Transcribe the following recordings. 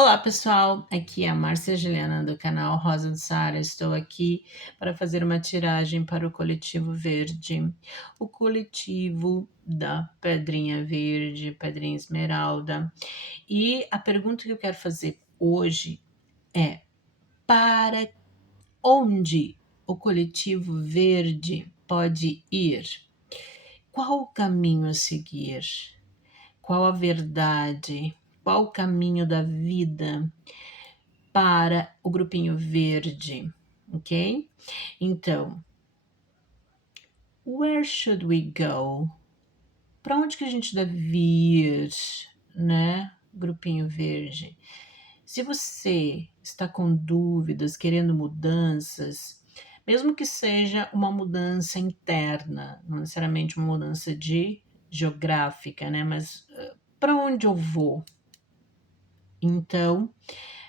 Olá pessoal, aqui é a Márcia Juliana do canal Rosa de Sara. Estou aqui para fazer uma tiragem para o coletivo verde, o coletivo da Pedrinha Verde, Pedrinha Esmeralda. E a pergunta que eu quero fazer hoje é: para onde o coletivo verde pode ir? Qual o caminho a seguir? Qual a verdade? Qual o caminho da vida para o grupinho verde, ok? Então, where should we go? Para onde que a gente deve ir, né? Grupinho verde. Se você está com dúvidas, querendo mudanças, mesmo que seja uma mudança interna, não necessariamente uma mudança de geográfica, né? Mas para onde eu vou? Então,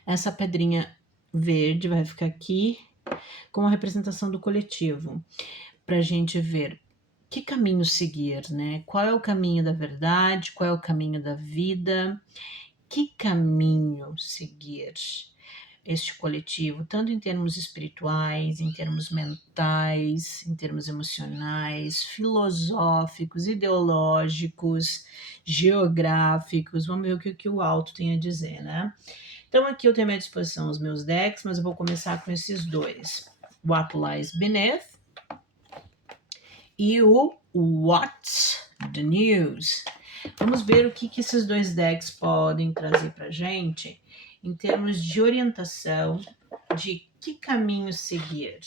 essa pedrinha verde vai ficar aqui com a representação do coletivo, para a gente ver que caminho seguir, né? Qual é o caminho da verdade, qual é o caminho da vida, que caminho seguir este coletivo, tanto em termos espirituais, em termos mentais, em termos emocionais, filosóficos, ideológicos, geográficos. Vamos ver o que o alto tem a dizer, né? Então aqui eu tenho à minha disposição os meus decks, mas eu vou começar com esses dois. What Lies Beneath e o What's the News. Vamos ver o que esses dois decks podem trazer para gente em termos de orientação de que caminho seguir.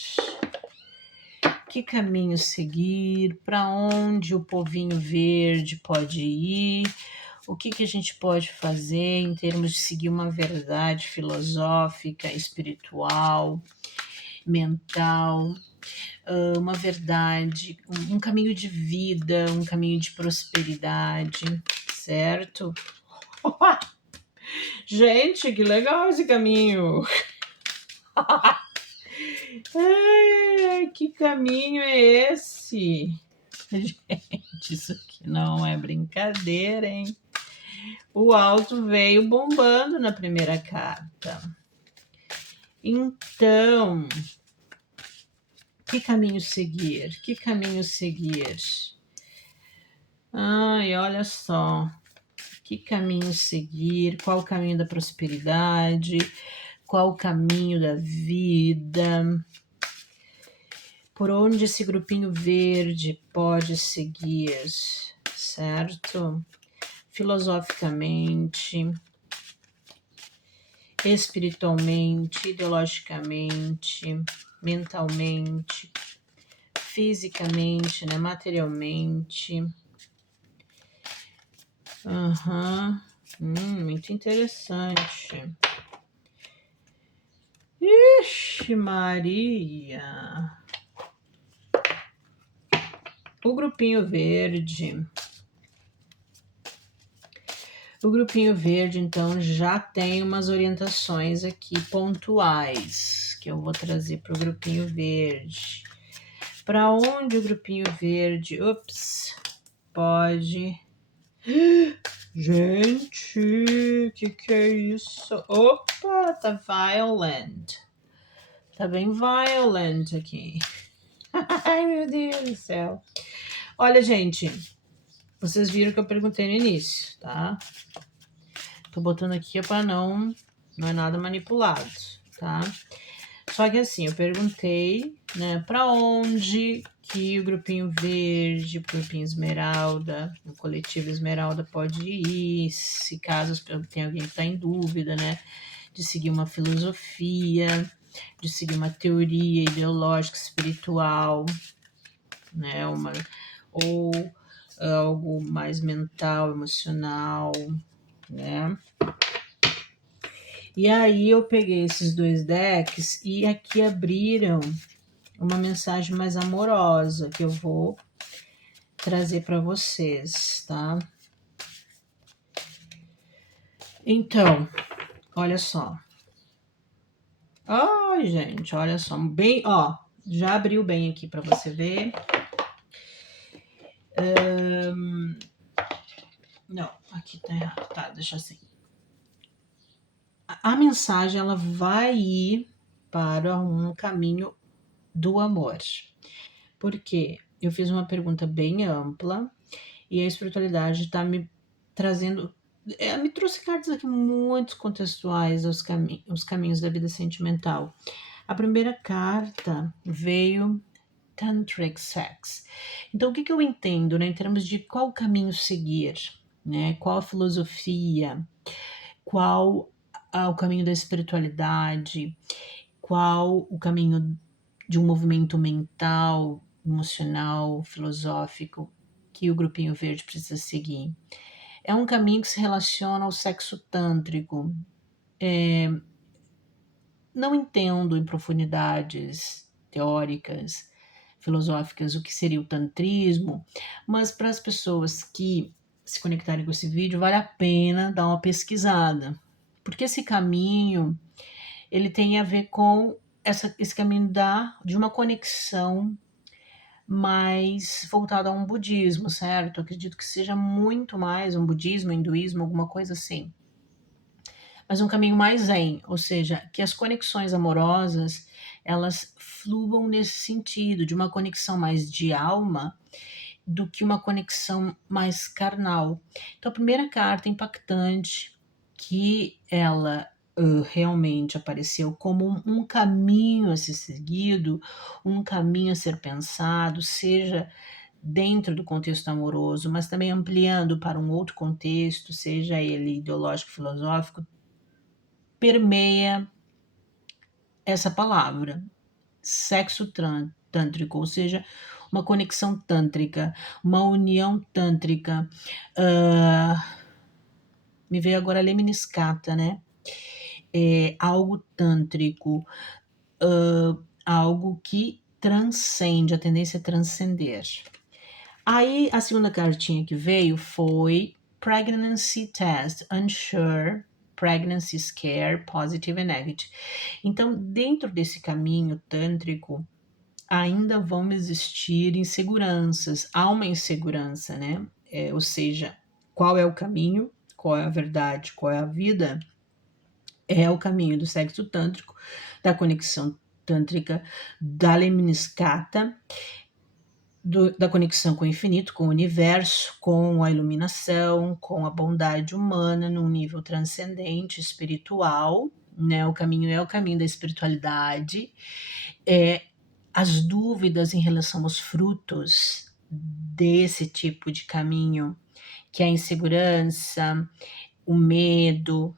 Que caminho seguir, para onde o povinho verde pode ir, o que a gente pode fazer em termos de seguir uma verdade filosófica, espiritual, mental, uma verdade, um caminho de vida, um caminho de prosperidade, certo? Gente, que legal esse caminho! Que caminho é esse? Gente, isso aqui não é brincadeira, hein? O alto veio bombando na primeira carta. Então, que caminho seguir? Que caminho seguir? Ai, olha só. Que caminho seguir? Qual o caminho da prosperidade? Qual o caminho da vida? Por onde esse grupinho verde pode seguir, certo? Filosoficamente, espiritualmente, ideologicamente, mentalmente, fisicamente, né? Materialmente. Muito interessante. Ixi, Maria. O grupinho verde. O grupinho verde, então, já tem umas orientações aqui pontuais que eu vou trazer para o grupinho verde. Para onde o grupinho verde, pode... Gente, que é isso? Opa, tá violent. Tá bem violent aqui. Ai, meu Deus do céu. Olha, gente, vocês viram que eu perguntei no início, tá? Tô botando aqui para não é nada manipulado, tá? Só que assim, eu perguntei, né, para onde que o grupinho verde, o grupinho esmeralda, o coletivo esmeralda pode ir, se caso tem alguém que tá em dúvida, né, de seguir uma filosofia, de seguir uma teoria ideológica, espiritual, né, ou algo mais mental, emocional, né? E aí eu peguei esses dois decks e aqui abriram uma mensagem mais amorosa que eu vou trazer para vocês, tá? Então, olha só. Ai, gente, olha só, bem, ó, já abriu bem aqui para você ver. Não, aqui tá errado, tá, deixa assim. a mensagem ela vai ir para um caminho do amor. Porque eu fiz uma pergunta bem ampla e a espiritualidade está me trazendo. Me trouxe cartas aqui muito contextuais aos caminhos da vida sentimental. A primeira carta veio Tantric Sex. Então, o que eu entendo, né, em termos de qual caminho seguir, né? Qual a filosofia, qual o caminho da espiritualidade, qual o caminho de um movimento mental, emocional, filosófico que o grupinho verde precisa seguir. É um caminho que se relaciona ao sexo tântrico. Não entendo em profundidades teóricas, filosóficas, o que seria o tantrismo, mas para as pessoas que se conectarem com esse vídeo, vale a pena dar uma pesquisada, porque esse caminho ele tem a ver com esse caminho de uma conexão mais voltada a um budismo, certo? Acredito que seja muito mais um budismo, hinduísmo, alguma coisa assim. Mas um caminho mais zen, ou seja, que as conexões amorosas elas fluam nesse sentido, de uma conexão mais de alma do que uma conexão mais carnal. Então, a primeira carta impactante que ela realmente apareceu como um caminho a ser seguido, um caminho a ser pensado, seja dentro do contexto amoroso, mas também ampliando para um outro contexto, seja ele ideológico, filosófico, permeia essa palavra, sexo tântrico, ou seja, uma conexão tântrica, uma união tântrica. Me veio agora a lemniscata, né? Algo tântrico, algo que transcende, a tendência a transcender. Aí a segunda cartinha que veio foi Pregnancy Test, Unsure, Pregnancy Scare, Positive and Negative. Então, dentro desse caminho tântrico, ainda vão existir inseguranças. Há uma insegurança, né? Ou seja, qual é o caminho, qual é a verdade, qual é a vida? É o caminho do sexo tântrico, da conexão tântrica, da lemniscata, da conexão com o infinito, com o universo, com a iluminação, com a bondade humana num nível transcendente, espiritual, né? O caminho é o caminho da espiritualidade. As dúvidas em relação aos frutos desse tipo de caminho, que é a insegurança, o medo,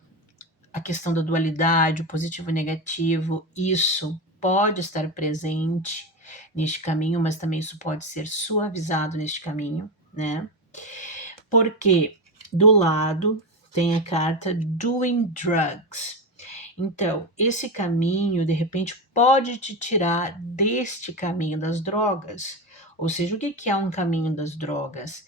a questão da dualidade, o positivo e o negativo, isso pode estar presente neste caminho, mas também isso pode ser suavizado neste caminho, né? Porque do lado tem a carta Doing Drugs. Então, esse caminho, de repente, pode te tirar deste caminho das drogas. Ou seja, o que é um caminho das drogas?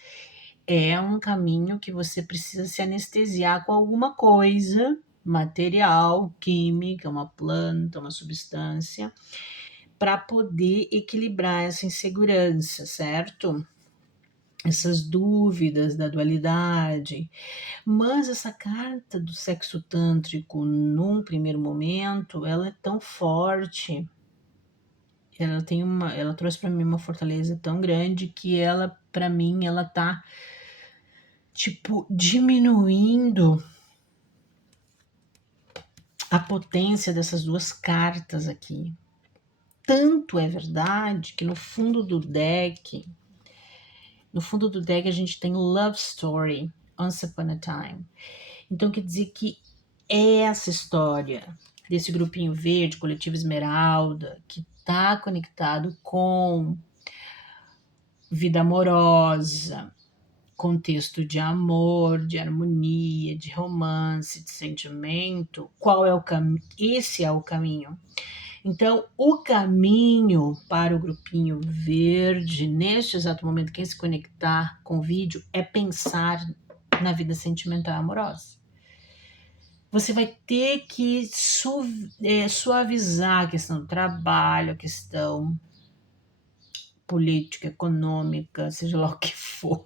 É um caminho que você precisa se anestesiar com alguma coisa material, química, uma planta, uma substância, para poder equilibrar essa insegurança, certo? Essas dúvidas da dualidade. Mas essa carta do sexo tântrico, num primeiro momento, ela é tão forte, ela trouxe para mim uma fortaleza tão grande que ela, para mim, ela tá tipo diminuindo a potência dessas duas cartas aqui. Tanto é verdade que no fundo do deck a gente tem Love Story, Once Upon a Time. Então quer dizer que essa história desse grupinho verde, Coletivo Esmeralda, que está conectado com vida amorosa, contexto de amor, de harmonia, de romance, de sentimento, qual é o caminho? Esse é o caminho. Então, o caminho para o grupinho verde, neste exato momento, quem se conectar com o vídeo, é pensar na vida sentimental e amorosa. Você vai ter que suavizar a questão do trabalho, a questão política, econômica, seja lá o que for.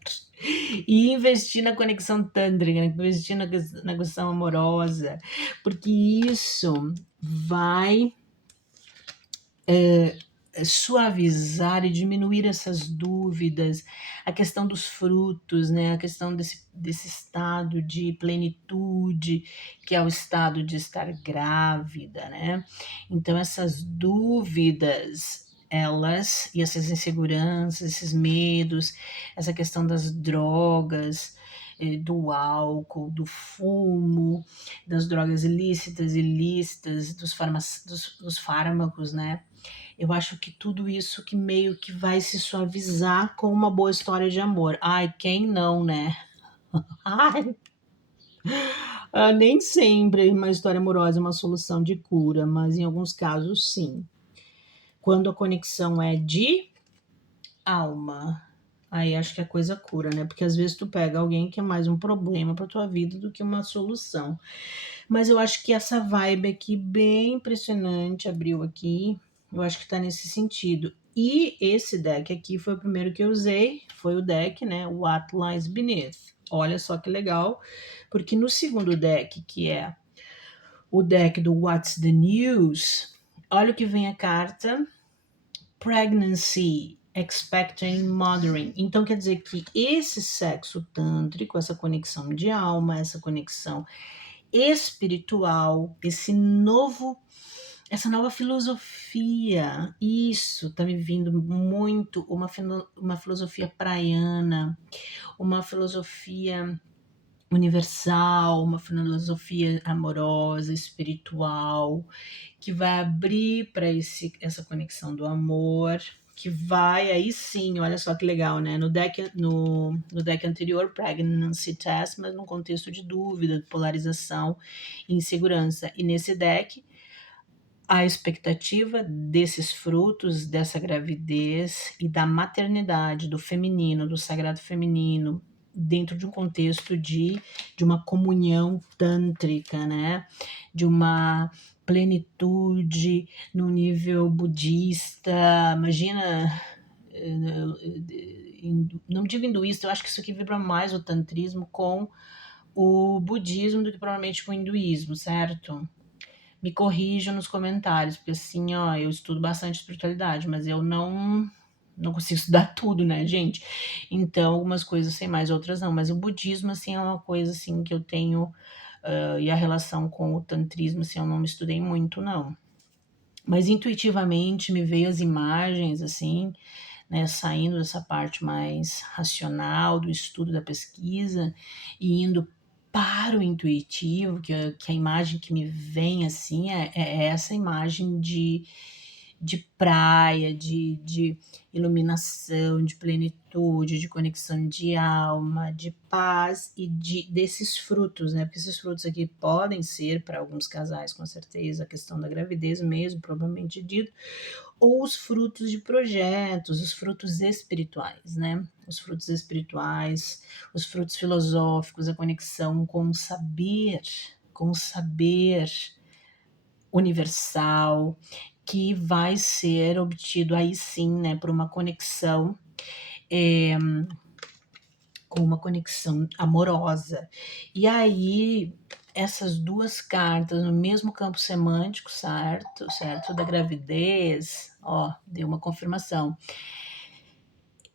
E investir na conexão tântrica, né? Investir na questão amorosa, porque isso vai suavizar e diminuir essas dúvidas, a questão dos frutos, né? A questão desse estado de plenitude, que é o estado de estar grávida, né? Então, essas dúvidas, elas, e essas inseguranças, esses medos, essa questão das drogas, do álcool, do fumo, das drogas ilícitas, ilícitas, dos fármacos, né? Eu acho que tudo isso que meio que vai se suavizar com uma boa história de amor. Ai, quem não, né? Ai, nem sempre uma história amorosa é uma solução de cura, mas em alguns casos sim. Quando a conexão é de alma, aí acho que a coisa cura, né? Porque às vezes tu pega alguém que é mais um problema para tua vida do que uma solução. Mas eu acho que essa vibe aqui, bem impressionante, abriu aqui. Eu acho que tá nesse sentido. E esse deck aqui foi o primeiro que eu usei. Foi o deck, né? What Lies Beneath. Olha só que legal. Porque no segundo deck, que é o deck do What's the News, olha o que vem a carta. Pregnancy, Expecting, Mothering. Então quer dizer que esse sexo tântrico, essa conexão de alma, essa conexão espiritual, essa nova filosofia, isso tá me vindo muito uma filosofia praiana, uma filosofia universal, uma filosofia amorosa, espiritual, que vai abrir para essa conexão do amor, que vai aí sim, olha só que legal, né? No deck anterior, Pregnancy Test, mas num contexto de dúvida, polarização e insegurança. E nesse deck, a expectativa desses frutos, dessa gravidez e da maternidade, do feminino, do sagrado feminino, dentro de um contexto de uma comunhão tântrica, né? De uma plenitude no nível budista. Imagina, não digo hinduísta, eu acho que isso aqui vibra mais o tantrismo com o budismo do que provavelmente com o hinduísmo, certo? Me corrijam nos comentários, porque assim, ó, eu estudo bastante espiritualidade, mas eu não consigo estudar tudo, né, gente? Então, algumas coisas sei mais, outras não. Mas o budismo, assim, é uma coisa, assim, que eu tenho... e a relação com o tantrismo, assim, eu não estudei muito, não. Mas intuitivamente me veio as imagens, assim, né, saindo dessa parte mais racional do estudo da pesquisa e indo para o intuitivo, que a imagem que me vem assim é essa imagem de praia, de iluminação, de plenitude, de conexão de alma, de paz e desses frutos, né? Porque esses frutos aqui podem ser, para alguns casais, com certeza, a questão da gravidez mesmo, provavelmente dito, ou os frutos de projetos, os frutos espirituais, né? Os frutos espirituais, os frutos filosóficos, a conexão com o saber universal, que vai ser obtido aí sim, né, por uma conexão, com uma conexão amorosa. E aí, essas duas cartas no mesmo campo semântico, certo? Certo? Da gravidez, ó, deu uma confirmação.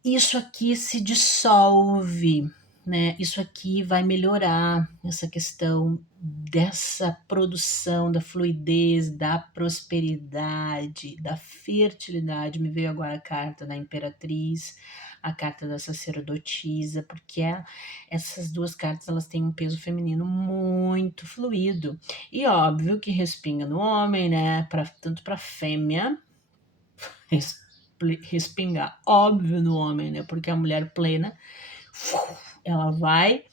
Isso aqui se dissolve, né? Isso aqui vai melhorar essa questão dessa produção, da fluidez, da prosperidade, da fertilidade. Me veio agora a carta da Imperatriz, a carta da Sacerdotisa, porque essas duas cartas elas têm um peso feminino muito fluido. E óbvio que respinga no homem, né? Tanto para fêmea respingar, óbvio, no homem, né? Porque a mulher plena, ela vai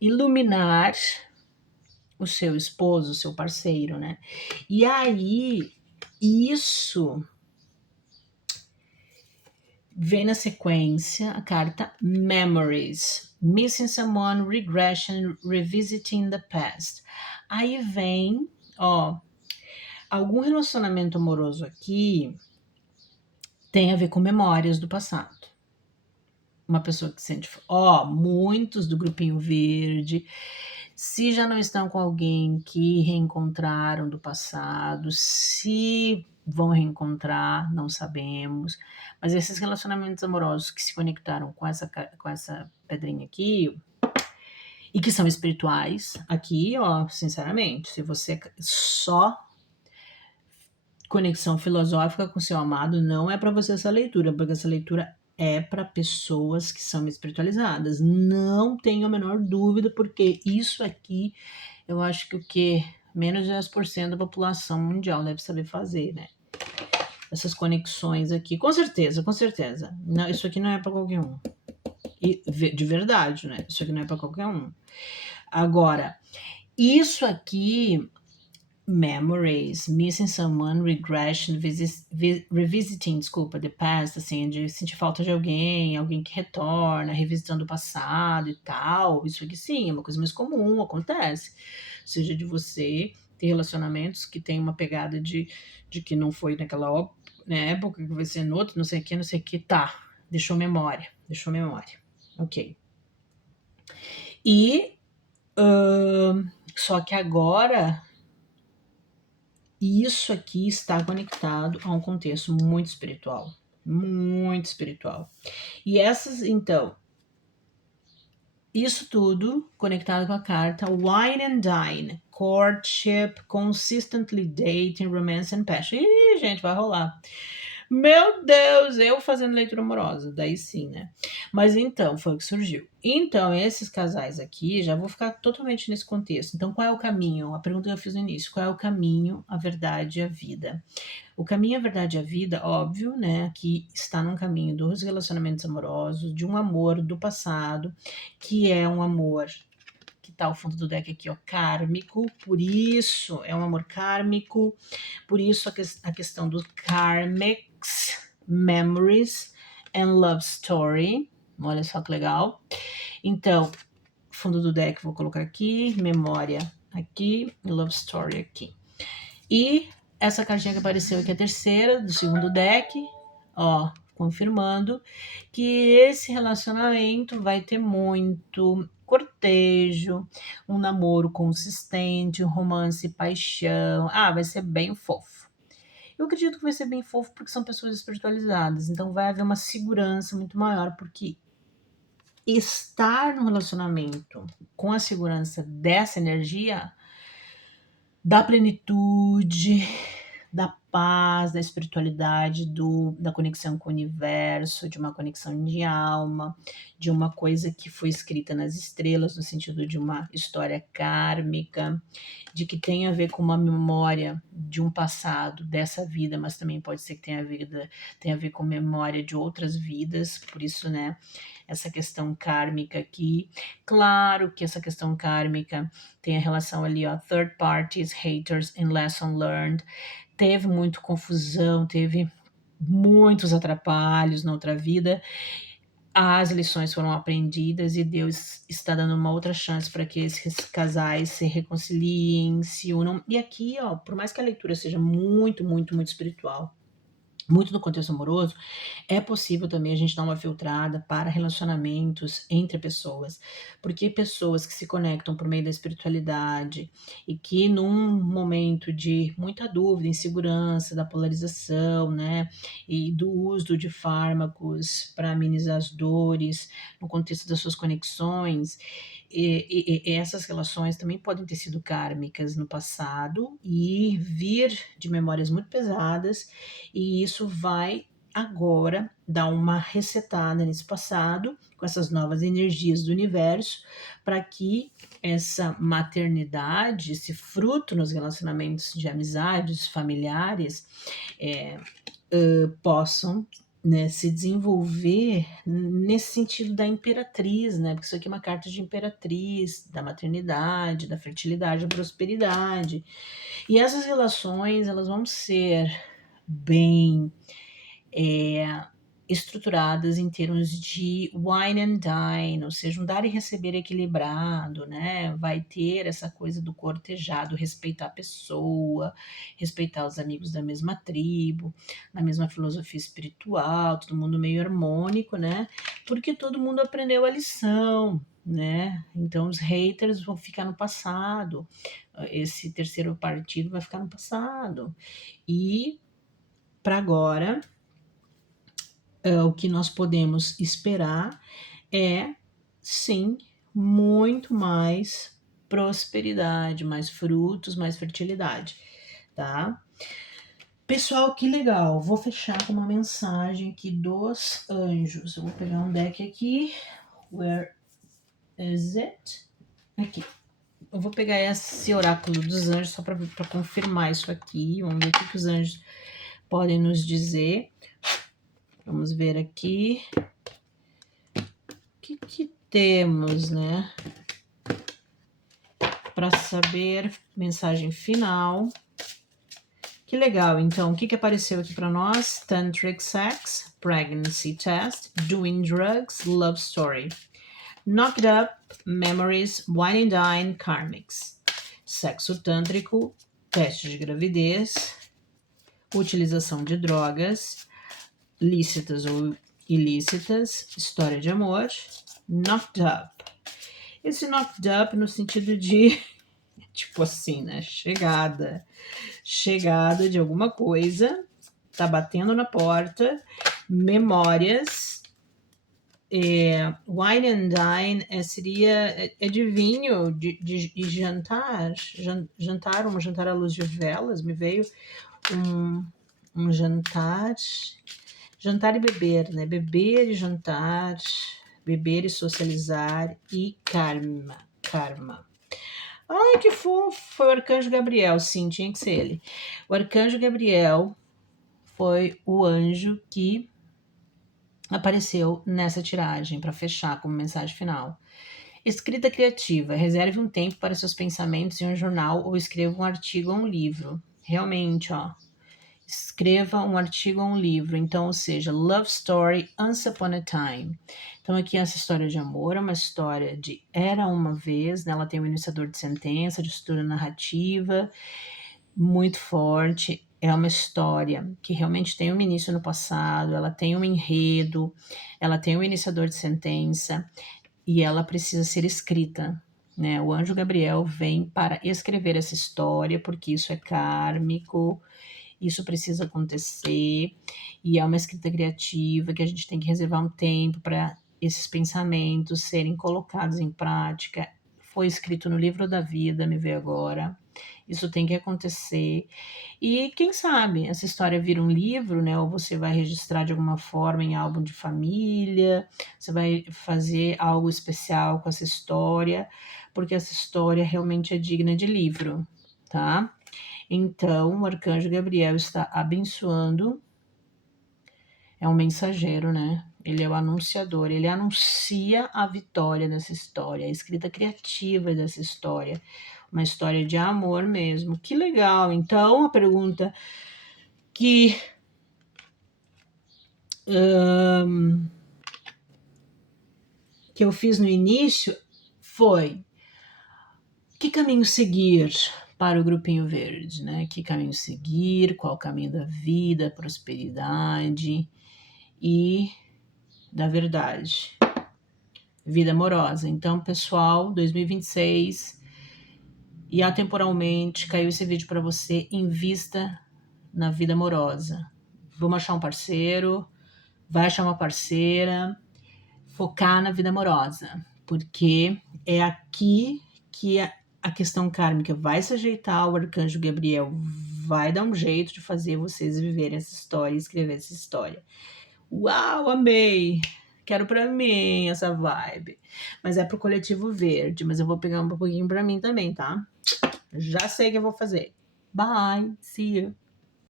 iluminar o seu esposo, o seu parceiro, né? E aí, isso vem na sequência a carta Memories, Missing Someone, Regression, Revisiting the Past. Aí vem, ó, algum relacionamento amoroso aqui tem a ver com memórias do passado. uma pessoa que sente, muitos do grupinho verde, se já não estão com alguém que reencontraram do passado, se vão reencontrar, não sabemos, mas esses relacionamentos amorosos que se conectaram com essa pedrinha aqui, e que são espirituais, aqui, sinceramente, se você só conexão filosófica com seu amado, não é para você essa leitura, porque essa leitura é para pessoas que são espiritualizadas. Não tenho a menor dúvida, porque isso aqui, eu acho que o que menos de 10% da população mundial deve saber fazer, né? Essas conexões aqui, com certeza, com certeza. Não, isso aqui não é para qualquer um. E, de verdade, né? Isso aqui não é para qualquer um. Agora, isso aqui, memories, missing someone, regression, revisiting, the past, assim, de sentir falta de alguém que retorna, revisitando o passado e tal. Isso aqui sim, é uma coisa mais comum, acontece. Seja de você ter relacionamentos que tem uma pegada de que não foi naquela época, que vai ser no outro, não sei o que, tá. Deixou memória. Ok. E só que agora isso aqui está conectado a um contexto muito espiritual. Muito espiritual. E então, isso tudo conectado com a carta Wine and Dine, Courtship, Consistently Dating, Romance and Passion. Ih, gente, vai rolar. Meu Deus, eu fazendo leitura amorosa, daí sim, né? Mas então, foi o que surgiu. Então, esses casais aqui, já vou ficar totalmente nesse contexto. Então, qual é o caminho? A pergunta que eu fiz no início, qual é o caminho, a verdade e a vida? O caminho, a verdade e a vida, óbvio, né? Que está num caminho dos relacionamentos amorosos, de um amor do passado, que é um amor que tá ao fundo do deck aqui, kármico, por isso é um amor kármico, por isso a questão do karmics, memories and love story. Olha só que legal. Então, fundo do deck vou colocar aqui, memória aqui, love story aqui. E essa cartinha que apareceu aqui, a terceira do segundo deck, confirmando que esse relacionamento vai ter muito cortejo, um namoro consistente, um romance, paixão. Vai ser bem fofo. Eu acredito que vai ser bem fofo porque são pessoas espiritualizadas, então vai haver uma segurança muito maior, porque estar no relacionamento com a segurança dessa energia da plenitude, da paz, da espiritualidade, da conexão com o universo, de uma conexão de alma, de uma coisa que foi escrita nas estrelas, no sentido de uma história kármica, de que tem a ver com uma memória de um passado dessa vida, mas também pode ser que tenha a ver com memória de outras vidas, por isso, né, essa questão kármica aqui. Claro que essa questão kármica tem a relação ali, third parties, haters and lesson learned. Teve muita confusão, teve muitos atrapalhos na outra vida. As lições foram aprendidas e Deus está dando uma outra chance para que esses casais se reconciliem, se unam. E aqui, por mais que a leitura seja muito, muito, muito espiritual, muito no contexto amoroso, é possível também a gente dar uma filtrada para relacionamentos entre pessoas, porque pessoas que se conectam por meio da espiritualidade e que num momento de muita dúvida, insegurança, da polarização, né, e do uso de fármacos para amenizar as dores, no contexto das suas conexões, e essas relações também podem ter sido kármicas no passado e vir de memórias muito pesadas, e isso vai agora dar uma resetada nesse passado, com essas novas energias do universo, para que essa maternidade, esse fruto nos relacionamentos de amizades, familiares, possam, né, se desenvolver nesse sentido da imperatriz, né? Porque isso aqui é uma carta de imperatriz, da maternidade, da fertilidade, da prosperidade. E essas relações, elas vão ser bem estruturadas em termos de wine and dine, ou seja, um dar e receber equilibrado, né? Vai ter essa coisa do cortejado, respeitar a pessoa, respeitar os amigos da mesma tribo, na mesma filosofia espiritual, todo mundo meio harmônico, né? Porque todo mundo aprendeu a lição, né? Então os haters vão ficar no passado, esse terceiro partido vai ficar no passado. E para agora, o que nós podemos esperar é, sim, muito mais prosperidade, mais frutos, mais fertilidade, tá? Pessoal, que legal! Vou fechar com uma mensagem aqui dos anjos. Eu vou pegar um deck aqui. Where is it? Aqui. Eu vou pegar esse oráculo dos anjos só para confirmar isso aqui. Vamos ver o que os anjos podem nos dizer. Vamos ver aqui. O que temos, né? Para saber, mensagem final. Que legal, então, o que apareceu aqui para nós? Tantric Sex, Pregnancy Test, Doing Drugs, Love Story. Knocked Up, Memories, Wine and Dine, Karmics. Sexo tântrico, teste de gravidez, utilização de drogas, lícitas ou ilícitas, história de amor, Knocked Up. Esse Knocked Up no sentido de, tipo assim, né, chegada de alguma coisa, tá batendo na porta, memórias, wine and dine seria de vinho, de jantar, um jantar à luz de velas, me veio um jantar e beber, né? Beber e jantar, beber e socializar e karma. Ai, que fofo! Foi o Arcanjo Gabriel, sim, tinha que ser ele. O Arcanjo Gabriel foi o anjo que apareceu nessa tiragem para fechar como mensagem final. Escrita criativa. Reserve um tempo para seus pensamentos em um jornal ou escreva um artigo ou um livro. Realmente, ó. Escreva um artigo ou um livro. Então, ou seja, Love Story, Once Upon a Time. Então, aqui essa história de amor é uma história de era uma vez, né? Ela tem um iniciador de sentença, de estrutura narrativa muito forte. É uma história que realmente tem um início no passado, ela tem um enredo, ela tem um iniciador de sentença e ela precisa ser escrita, né? O anjo Gabriel vem para escrever essa história porque isso é kármico. Isso precisa acontecer e é uma escrita criativa que a gente tem que reservar um tempo para esses pensamentos serem colocados em prática. Foi escrito no livro da vida, me veio agora. Isso tem que acontecer. E quem sabe essa história vira um livro, né? Ou você vai registrar de alguma forma em álbum de família, você vai fazer algo especial com essa história, porque essa história realmente é digna de livro, tá? Então, o arcanjo Gabriel está abençoando, é um mensageiro, né? Ele é o anunciador, ele anuncia a vitória dessa história, a escrita criativa dessa história, uma história de amor mesmo. Que legal! Então, a pergunta que eu fiz no início foi: que caminho seguir para o grupinho verde, né? Que caminho seguir, qual o caminho da vida, prosperidade e da verdade. Vida amorosa. Então, pessoal, 2026 e atemporalmente caiu esse vídeo para você. Invista na vida amorosa. Vamos achar um parceiro, vai achar uma parceira, focar na vida amorosa, porque é aqui que a questão kármica vai se ajeitar, o arcanjo Gabriel vai dar um jeito de fazer vocês viverem essa história e escrever essa história. Uau, amei! Quero pra mim essa vibe. Mas é pro coletivo verde, mas eu vou pegar um pouquinho pra mim também, tá? Já sei o que eu vou fazer. Bye, see you!